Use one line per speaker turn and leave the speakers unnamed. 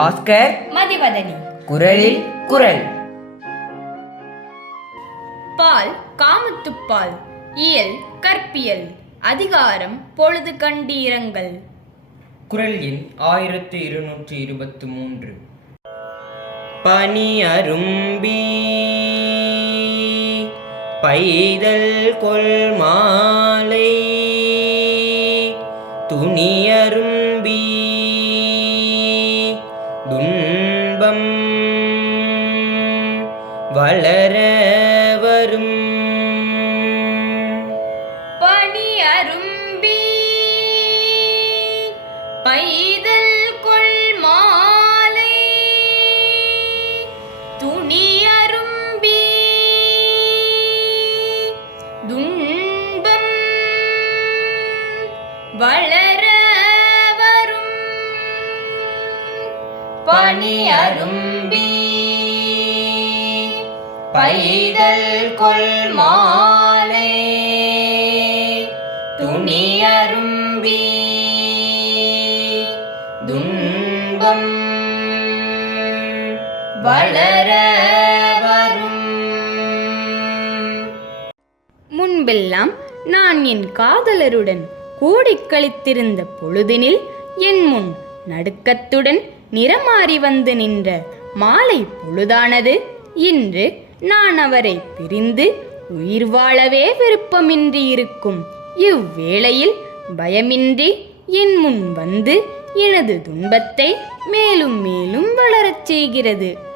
பாஸ்கர்
மதிவதனி.
குரலில் குரல்.
பால் காமத்துப்பால் இயல் கற்பியல் அதிகாரம் பொழுது கண்டீரங்கள்.
குரல் எண் ஆயிரத்து இருநூற்றி இருபத்து மூன்று. பனி அரும்பி பைதல் கொள் மாலை துணி அரும்பி துன்பம் வளர வரும்.
பணி அரும்பி பைதல் கொள் மாலை. துணி அரும்பி துன்பம் வளர
பணி அரும்பி பைதல் கொள் மாலை துணி அரும்பி துன்பம் வளர வரும்.
முன்பெல்லாம் நான் என் காதலருடன் கூடிக்களித்திருந்த பொழுதினில் என் முன் நடுக்கத்துடன் நிறமாறி வந்து நின்ற மாலை பொழுதானது? இன்று நான் அவரை பிரிந்து உயிர் வாழவே விருப்பமின்றி இருக்கும். இவ்வேளையில் பயமின்றி என் முன் வந்து எனது துன்பத்தை மேலும் மேலும் வளரச் செய்கிறது.